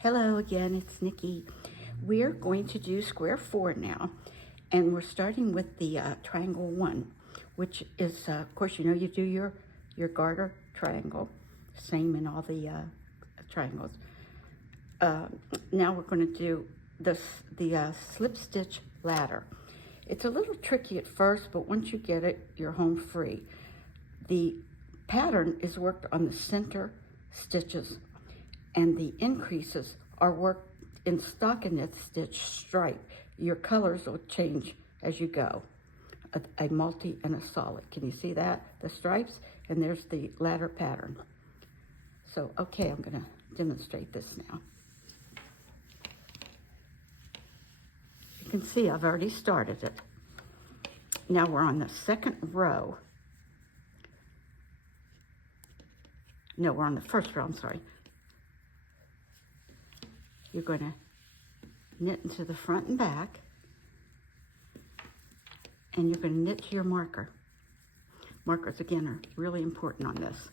Hello again, it's Nikki. We're going to do square 4 now, and we're starting with the triangle 1, which is, of course, you do your garter triangle, same in all the triangles. Now we're going to do the slip stitch ladder. It's a little tricky at first, but once you get it, you're home free. The pattern is worked on the center stitches, and the increases are worked in stockinette stitch stripe. Your colors will change as you go. A multi and a solid. Can you see that? The stripes, and there's the ladder pattern. So, okay, I'm gonna demonstrate this now. You can see I've already started it. Now we're on the second row. No, we're on the first row, I'm sorry. You're going to knit into the front and back, and you're going to knit to your marker. Markers, again, are really important on this.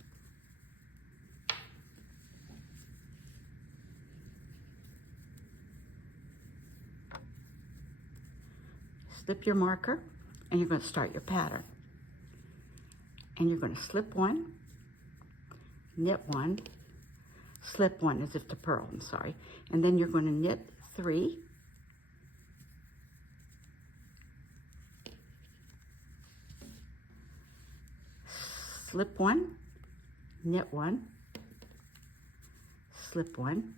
Slip your marker, and you're going to start your pattern. And you're going to slip one, knit one, slip one as if to purl, I'm sorry. And then you're going to knit 3, slip one, knit one, slip one.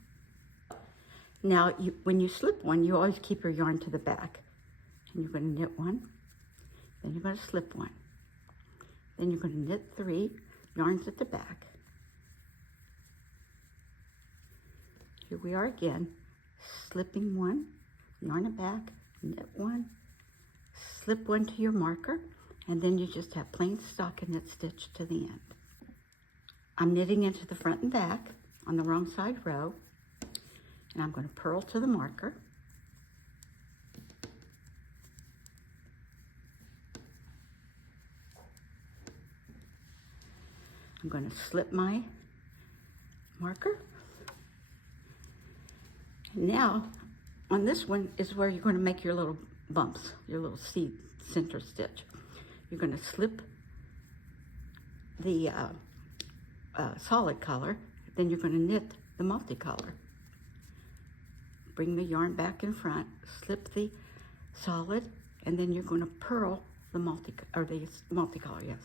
Now, when you slip one, you always keep your yarn to the back. And you're going to knit one, then you're going to slip one. Then you're going to knit 3, yarns at the back. Here we are again, slipping one, yarn it back, knit one, slip one to your marker, and then you just have plain stockinette stitch to the end. I'm knitting into the front and back on the wrong side row, and I'm going to purl to the marker. I'm going to slip my marker. Now, on this one is where you're going to make your little bumps, your little seed center stitch. You're going to slip the solid color, then you're going to knit the multicolor. Bring the yarn back in front, slip the solid, and then you're going to purl the multicolor, yes.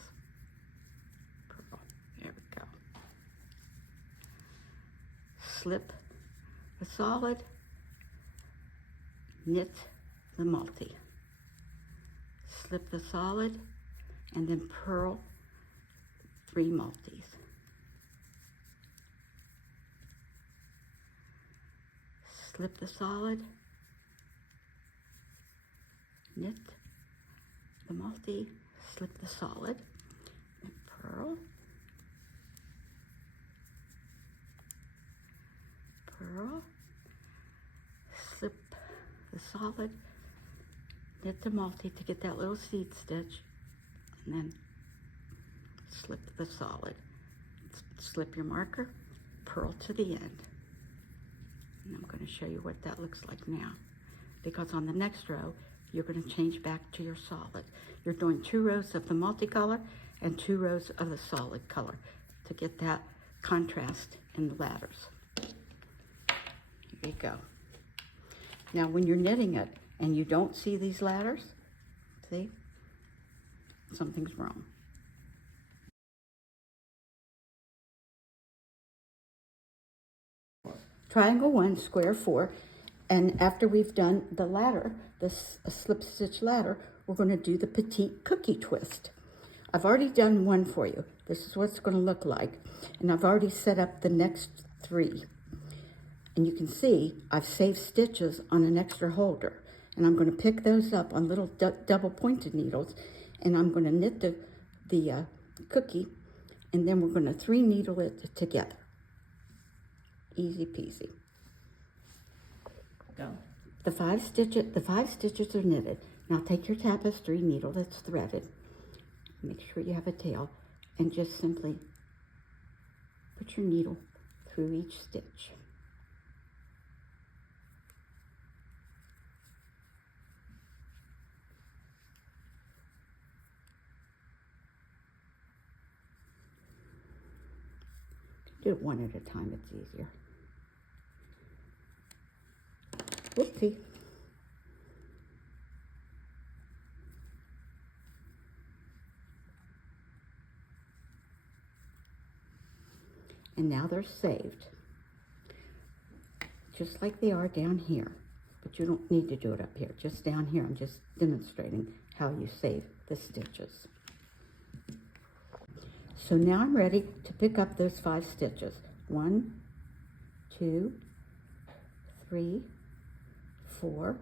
Purl, there we go. Slip the solid, knit the multi, slip the solid, and then purl 3 multis. Slip the solid, knit the multi, slip the solid, and purl, purl, slip the solid, knit the multi to get that little seed stitch, and then slip the solid. Slip your marker, purl to the end. And I'm going to show you what that looks like now, because on the next row, you're going to change back to your solid. You're doing 2 rows of the multicolor and 2 rows of the solid color to get that contrast in the ladders. Here you go. Now, when you're knitting it and you don't see these ladders, see, something's wrong. Triangle 1, square 4, and after we've done the ladder, the slip stitch ladder, we're going to do the petite cookie twist. I've already done one for you. This is what it's going to look like, and I've already set up the next 3. And you can see I've saved stitches on an extra holder, and I'm going to pick those up on little double pointed needles, and I'm going to knit the cookie, and then we're going to 3 needle it together. Easy peasy. Go. The 5 stitches are knitted. Now take your tapestry needle that's threaded. Make sure you have a tail, and just simply put your needle through each stitch. Do it one at a time, it's easier. Whoopsie. And now they're saved, just like they are down here. But you don't need to do it up here, just down here. I'm just demonstrating how you save the stitches. So now I'm ready to pick up those 5 stitches. 1, 2, 3, 4,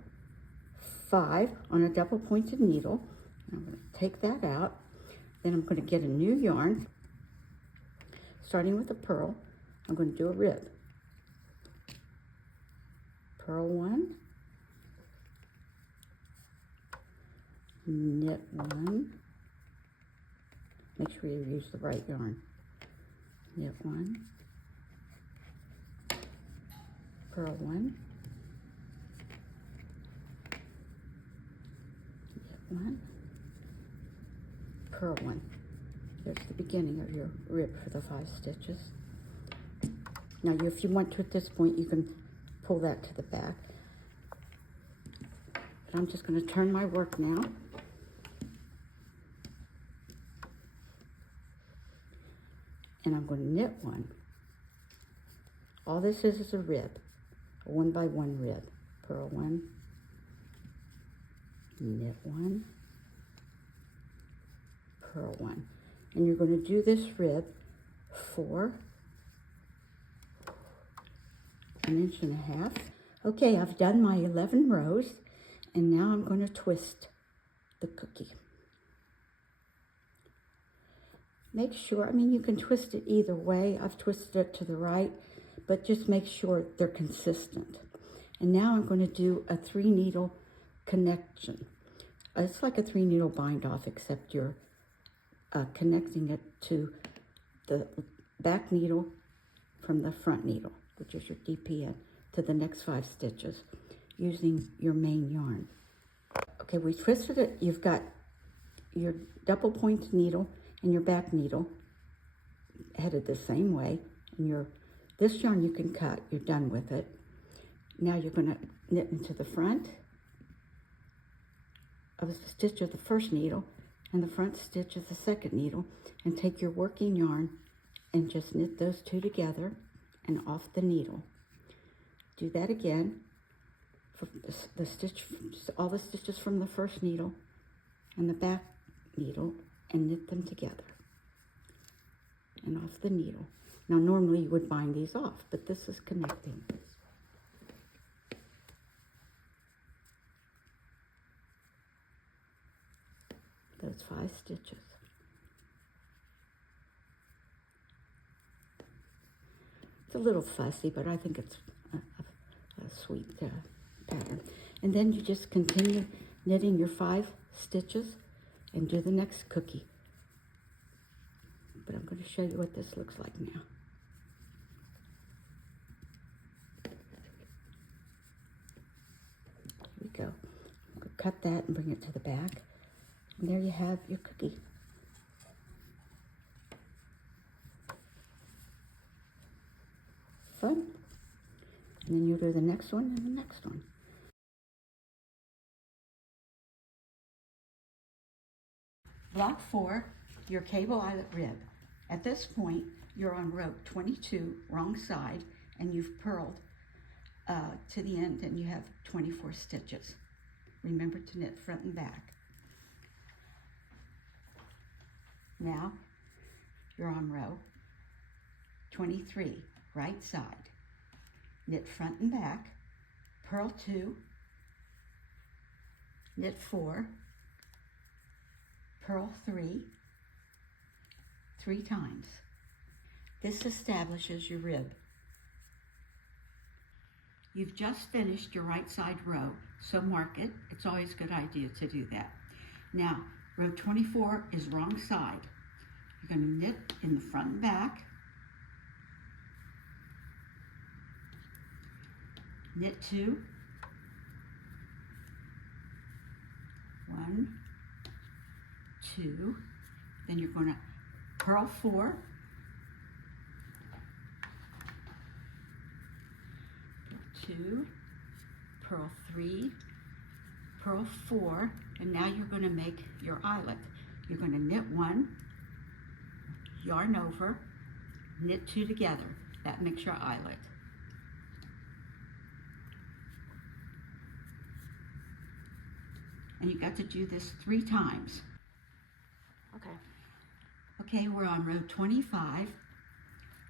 5 on a double pointed needle. I'm going to take that out. Then I'm going to get a new yarn. Starting with a pearl, I'm going to do a rib. Purl 1, knit 1, make sure you use the right yarn, knit 1, purl 1, knit 1, purl 1. There's the beginning of your rib for the 5 stitches. Now if you want to at this point, you can pull that to the back. But I'm just going to turn my work now. And I'm going to knit 1. All this is a rib, a 1 by 1 rib. Purl 1, knit 1, purl 1. And you're going to do this rib for 1.5 inches. Okay, I've done my 11 rows, and now I'm going to twist the cookie. Make sure, I mean, you can twist it either way. I've twisted it to the right, but just make sure they're consistent. And now I'm going to do a 3 needle connection. It's like a 3 needle bind off, except you're connecting it to the back needle from the front needle, which is your DPN, to the next 5 stitches using your main yarn. Okay, we twisted it. You've got your double point needle and your back needle headed the same way. And this yarn you can cut, you're done with it. Now you're going to knit into the front of the stitch of the first needle and the front stitch of the second needle, and take your working yarn and just knit those 2 together and off the needle. Do that again for the stitch, all the stitches from the first needle and the back needle, and knit them together and off the needle. Now normally you would bind these off, but this is connecting. Those 5 stitches. It's a little fussy, but I think it's a sweet pattern. And then you just continue knitting your 5 stitches and do the next cookie. But I'm going to show you what this looks like now. Here we go. I'm going to cut that and bring it to the back. And there you have your cookie. Fun. And then you do the next one and the next one. Block 4, your cable eyelet rib. At this point, you're on row 22, wrong side, and you've purled to the end, and you have 24 stitches. Remember to knit front and back. Now, you're on row 23, right side. Knit front and back, purl 2, knit 4, purl 3, 3 times. This establishes your rib. You've just finished your right side row, so mark it. It's always a good idea to do that. Now, row 24 is wrong side. You're going to knit in the front and back, knit 2, 1, 2, then you're going to purl 4, 2, purl 3, purl 4, and now you're going to make your eyelet. You're going to knit 1, yarn over, knit 2 together. That makes your eyelet. And you got to do this 3 times. Okay, we're on row 25,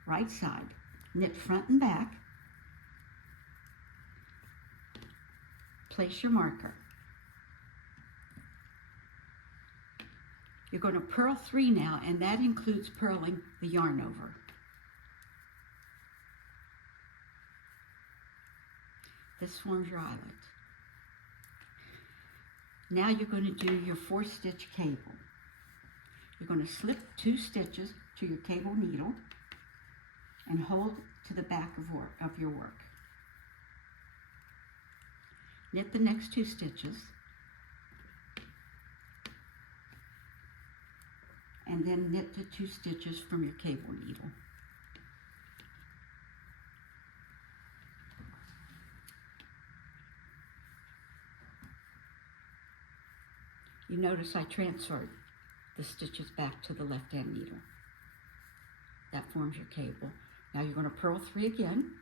right side. Knit front and back. Place your marker. You're going to purl 3 now, and that includes purling the yarn over. This forms your eyelet. Now you're going to do your 4-stitch cable. You're going to slip 2 stitches to your cable needle and hold to the back of your work. Knit the next 2 stitches and then knit the 2 stitches from your cable needle. You notice I transferred the stitches back to the left-hand needle. That forms your cable. Now you're going to purl 3 again,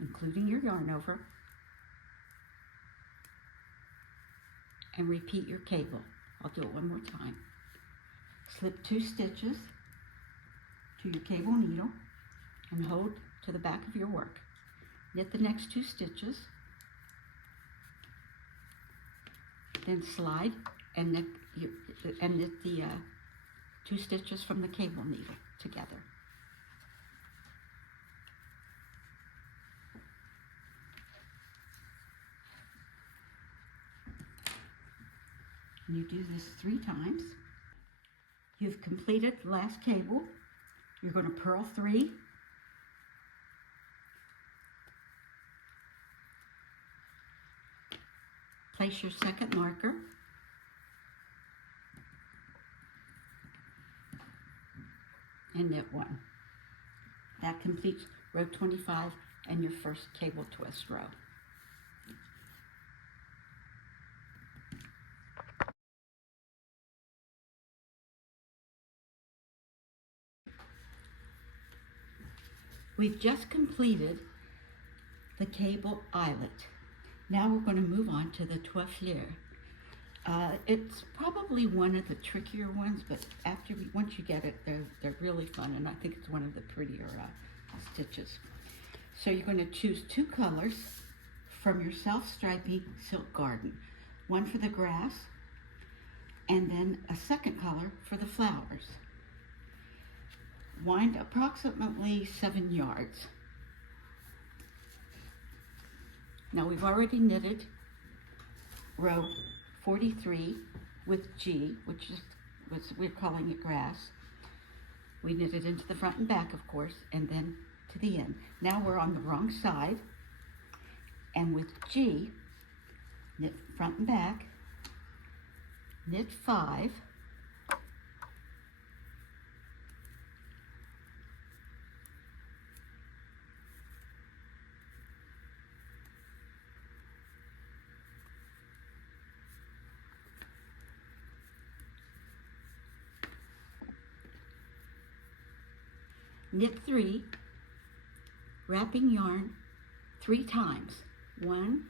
including your yarn over, and repeat your cable. I'll do it one more time. Slip 2 stitches to your cable needle and hold to the back of your work. Knit the next 2 stitches, then slide and knit the 2 stitches from the cable needle together. And you do this 3 times. You've completed the last cable. You're going to purl 3. Place your second marker. And knit 1. That completes row 25 and your first cable twist row. We've just completed the cable eyelet. Now we're going to move on to the Trois fleurs. It's probably one of the trickier ones, but once you get it, they're really fun, and I think it's one of the prettier stitches. So you're going to choose 2 colors from your self-striping silk garden. One for the grass, and then a second color for the flowers. Wind approximately 7 yards. Now we've already knitted row 43 with G, which we're calling it grass. We knitted into the front and back, of course, and then to the end. Now we're on the wrong side, and with G, knit front and back, knit 5, knit 3, wrapping yarn 3 times, 1,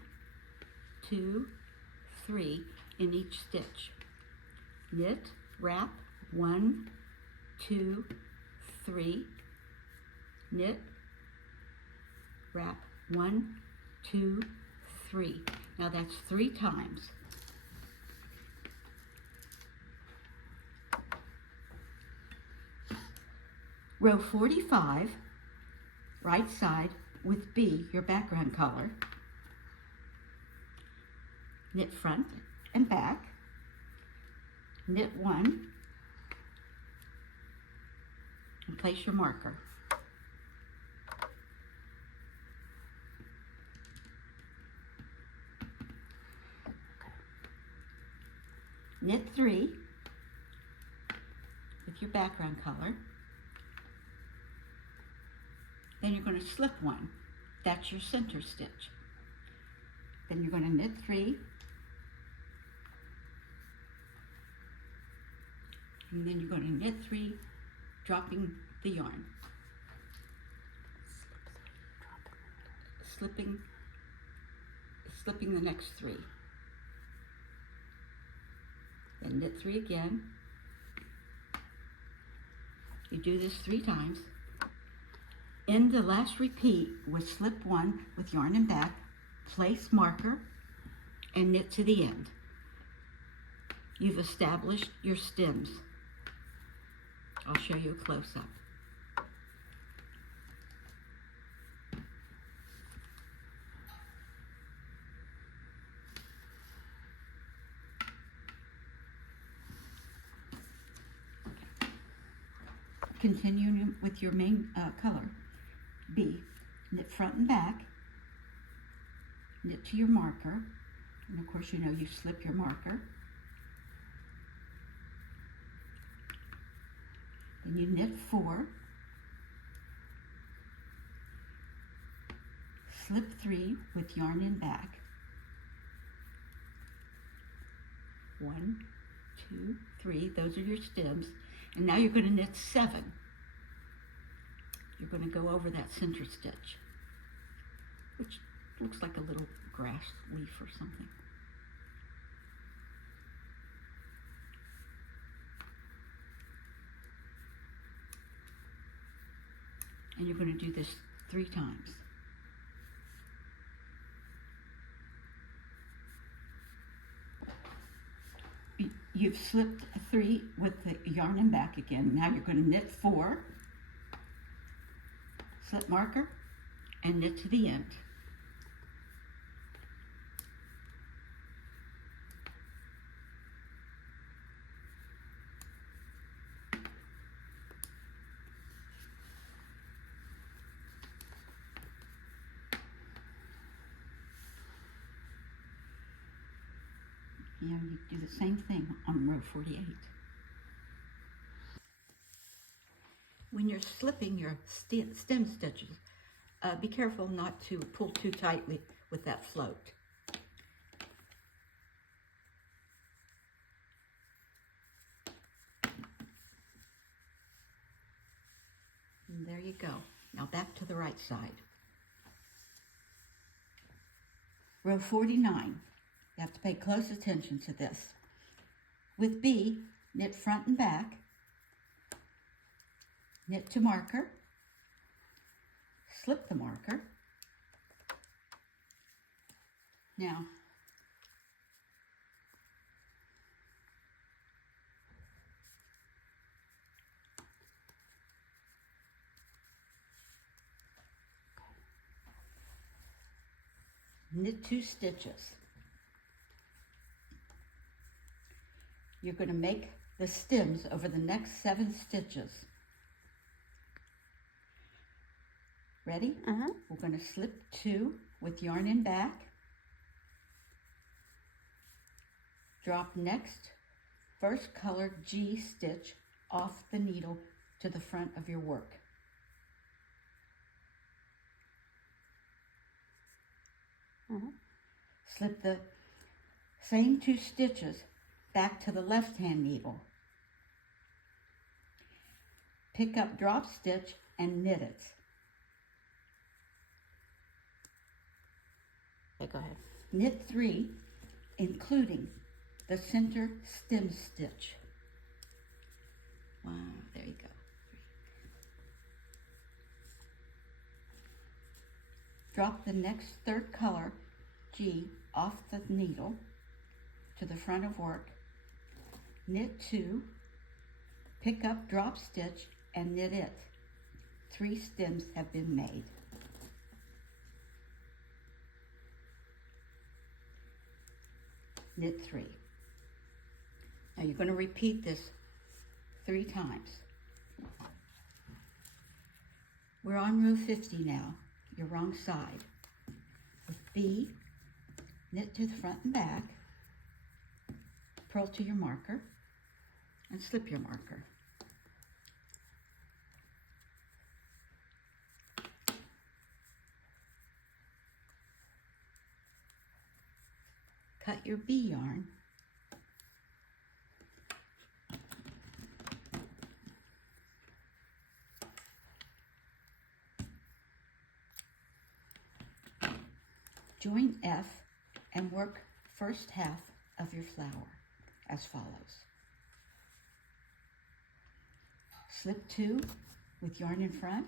2, 3 in each stitch. Knit, wrap, 1, 2, 3, knit, wrap, 1, 2, 3. Now that's 3 times. Row 45, right side with B, your background color. Knit front and back, knit 1, and place your marker. Knit 3 with your background color. Then you're going to slip 1 That's your center stitch. Then you're going to knit 3, and then you're going to knit 3, dropping the yarn, slipping the next 3, then knit 3 again. You do this 3 times. In the last repeat with slip 1 with yarn and back, place marker and knit to the end. You've established your stems. I'll show you a close-up. Continuing with your main color, B, knit front and back, knit to your marker, and of course you know you slip your marker. Then you knit 4, slip 3 with yarn in back. 1, 2, 3, those are your stems. And now you're going to knit 7. You're going to go over that center stitch, which looks like a little grass leaf or something. And you're going to do this 3 times. You've slipped 3 with the yarn and back again. Now you're going to knit 4, slip marker, and knit to the end. You do the same thing on row 48. When you're slipping your stem stitches, be careful not to pull too tightly with that float. And there you go. Now back to the right side. Row 49. You have to pay close attention to this. With B, knit front and back, knit to marker, slip the marker. Now, knit 2 stitches. You're going to make the stems over the next 7 stitches. Ready? We're going to slip 2 with yarn in back, drop next first colored G stitch off the needle to the front of your work. Slip the same 2 stitches back to the left hand needle. Pick up drop stitch and knit it. Okay, go ahead. Knit 3, including the center stem stitch. Wow, there you go. 3. Drop the next third color G off the needle to the front of work. Knit 2, pick up drop stitch and knit it. 3 stems have been made. Knit 3. Now you're going to repeat this 3 times. We're on row 50 now. Your wrong side. With B, knit to the front and back, purl to your marker, and slip your marker. cut your bee yarn. Join F and work first half of your flower as follows. Slip 2 with yarn in front,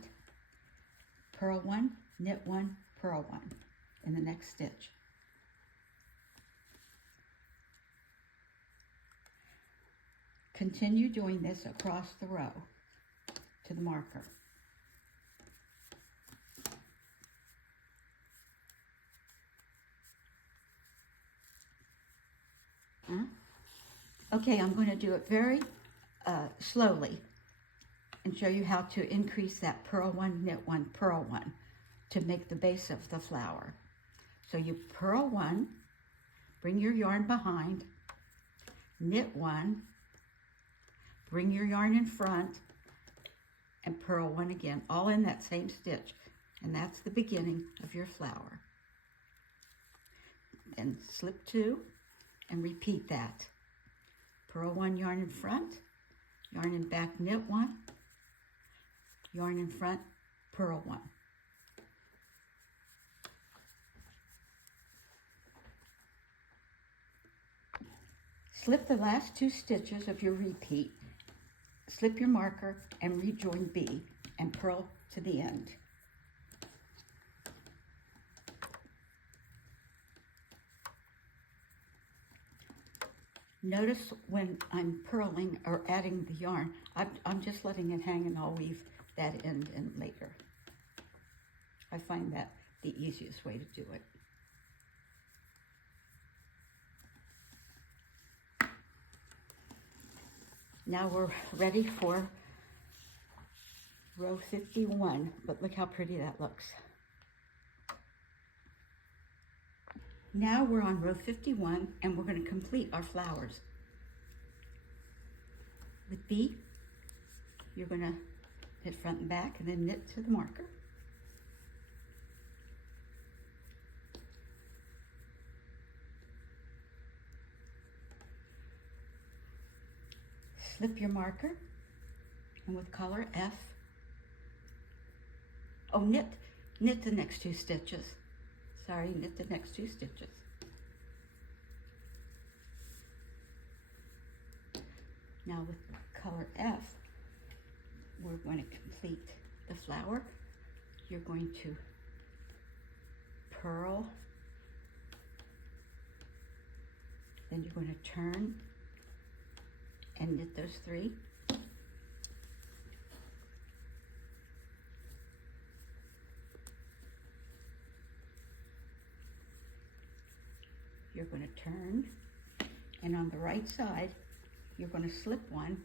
purl 1, knit 1, purl 1 in the next stitch. Continue doing this across the row to the marker. Okay, I'm going to do it very slowly and show you how to increase that purl 1, knit 1, purl 1 to make the base of the flower. So you purl 1, bring your yarn behind, knit 1, bring your yarn in front, and purl 1 again, all in that same stitch. And that's the beginning of your flower. Then slip 2 and repeat that. Purl 1, yarn in front, yarn in back, knit 1, yarn in front, purl 1. Slip the last 2 stitches of your repeat, slip your marker and rejoin B and purl to the end. Notice when I'm purling or adding the yarn, I'm just letting it hang and I'll weave that end in later. I find that the easiest way to do it. Now we're ready for row 51, but look how pretty that looks. Now we're on row 51 and we're going to complete our flowers. With B, you're going to knit front and back and then knit to the marker. Slip your marker and with color F, knit the next 2 stitches. Sorry, knit the next 2 stitches. Now with color F, we're going to complete the flower. You're going to purl, then you're going to turn and knit those 3. You're going to turn, and on the right side, you're going to slip 1,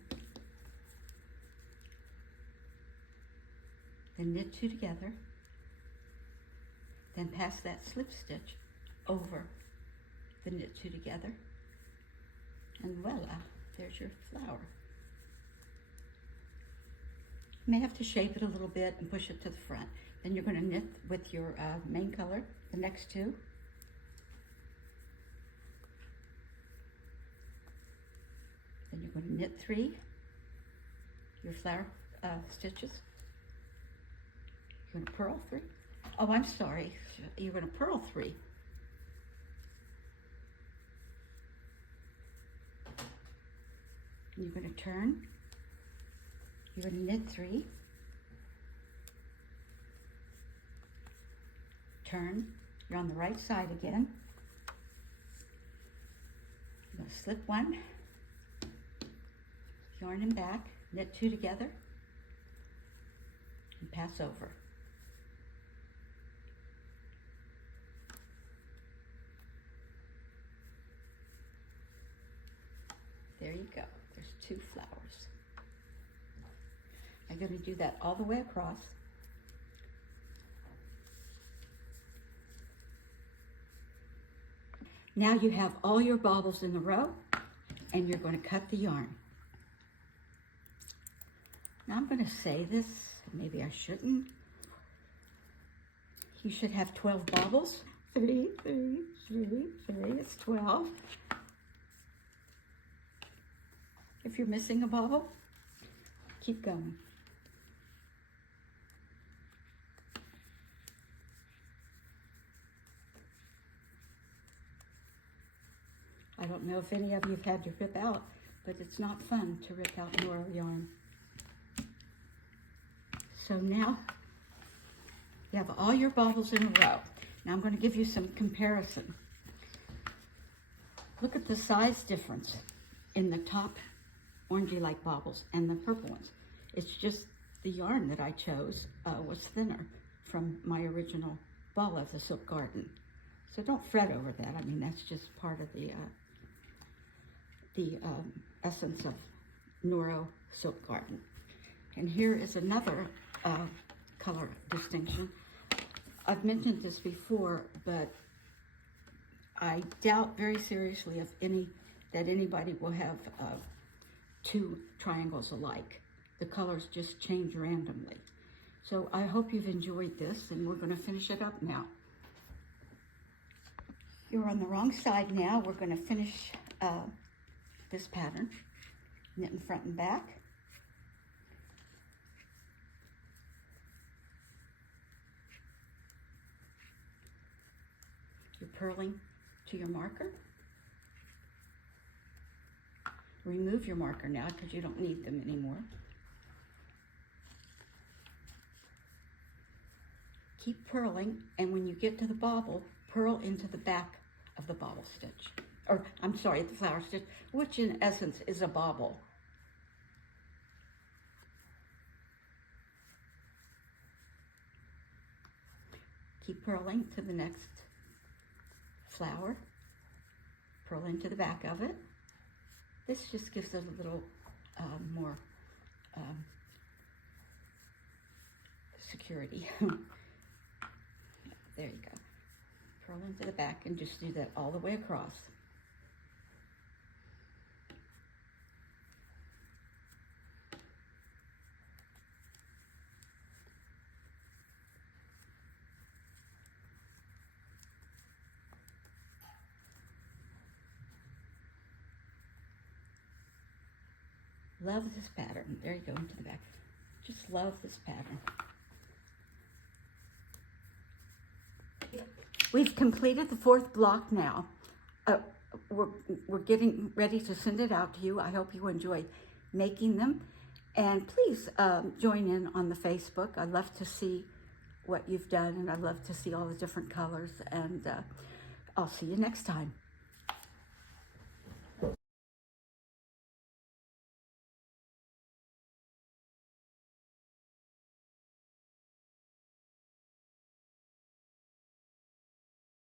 then knit 2 together, then pass that slip stitch over the knit 2 together, and voila, there's your flower. You may have to shape it a little bit and push it to the front. Then you're going to knit with your main color, the next 2. Then you're going to knit 3, your flower stitches. You're going to purl 3. Oh, I'm sorry. You're going to purl 3. And you're going to turn. You're going to knit 3. Turn. You're on the right side again. You're going to slip 1. Yarn in back, knit 2 together, and pass over. There you go, there's 2 flowers. I'm going to do that all the way across. Now you have all your baubles in the row, and you're going to cut the yarn. Now I'm going to say this, maybe I shouldn't. You should have 12 baubles 3, 3, 3, 3. It's 12. If you're missing a bobble, keep going. I don't know if any of you have had to rip out, but it's not fun to rip out NORO yarn. So now you have all your bobbles in a row. Now I'm going to give you some comparison. Look at the size difference in the top orangey-like bobbles and the purple ones. It's just the yarn that I chose was thinner from my original ball of the silk garden. So don't fret over that. I mean, that's just part of the essence of NORO silk garden. And here is another color distinction. I've mentioned this before, but I doubt very seriously that anybody will have two triangles alike. The colors just change randomly. So I hope you've enjoyed this, and we're going to finish it up now. You're on the wrong side now. We're going to finish this pattern, knit in front and back. You're purling to your marker. Remove your marker now because you don't need them anymore. Keep purling, and when you get to the bobble, purl into the back of the bobble stitch. Or, I'm sorry, the flower stitch, which in essence is a bobble. Keep purling to the next flower. Purl into the back of it. This just gives it a little more security. There you go. Purl into the back and just do that all the way across. Love this pattern. There you go, into the back. Just love this pattern. We've completed the 4th block now. We're getting ready to send it out to you. I hope you enjoy making them. And please join in on the Facebook. I love to see what you've done, and I love to see all the different colors. And I'll see you next time.